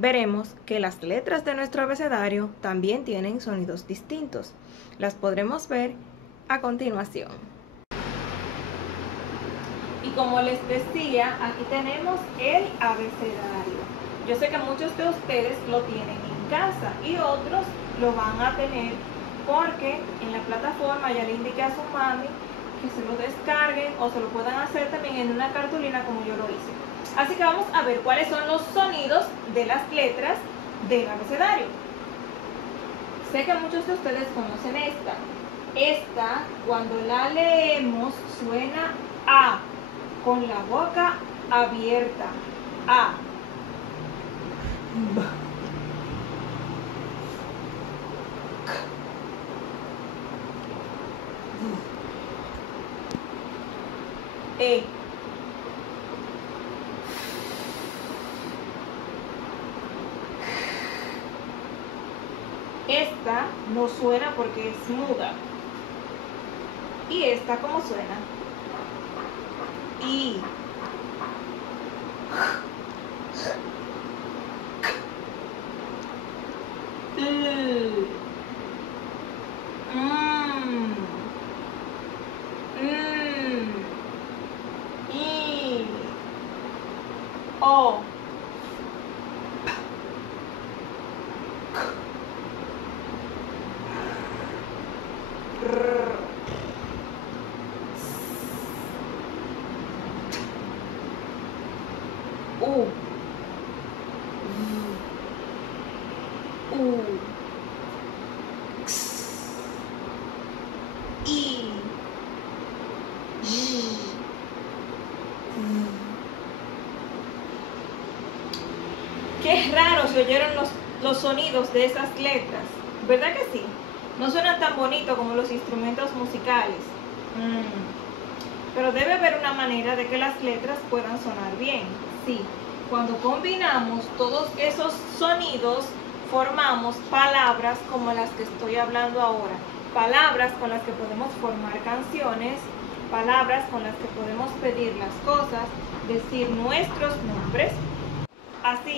veremos que las letras de nuestro abecedario también tienen sonidos distintos. Las podremos ver a continuación. Y como les decía, aquí tenemos el abecedario. Yo sé que muchos de ustedes lo tienen en casa y otros lo van a tener porque en la plataforma ya le indiqué a su mami que se lo descarguen o se lo puedan hacer también en una cartulina como yo lo hice. Así que vamos a ver cuáles son los sonidos de las letras del abecedario. Sé que muchos de ustedes conocen esta. Esta, cuando la leemos, suena A, con la boca abierta. A. B. E. Esta no suena porque es muda. ¿Y esta cómo suena? I. L. I. O. R. U. U. X. I. J. Qué raro se oyeron los sonidos de esas letras, ¿verdad que sí? No suenan tan bonito como los instrumentos musicales. Pero debe haber una manera de que las letras puedan sonar bien. Sí, cuando combinamos todos esos sonidos, formamos palabras como las que estoy hablando ahora. Palabras con las que podemos formar canciones, palabras con las que podemos pedir las cosas, decir nuestros nombres. Así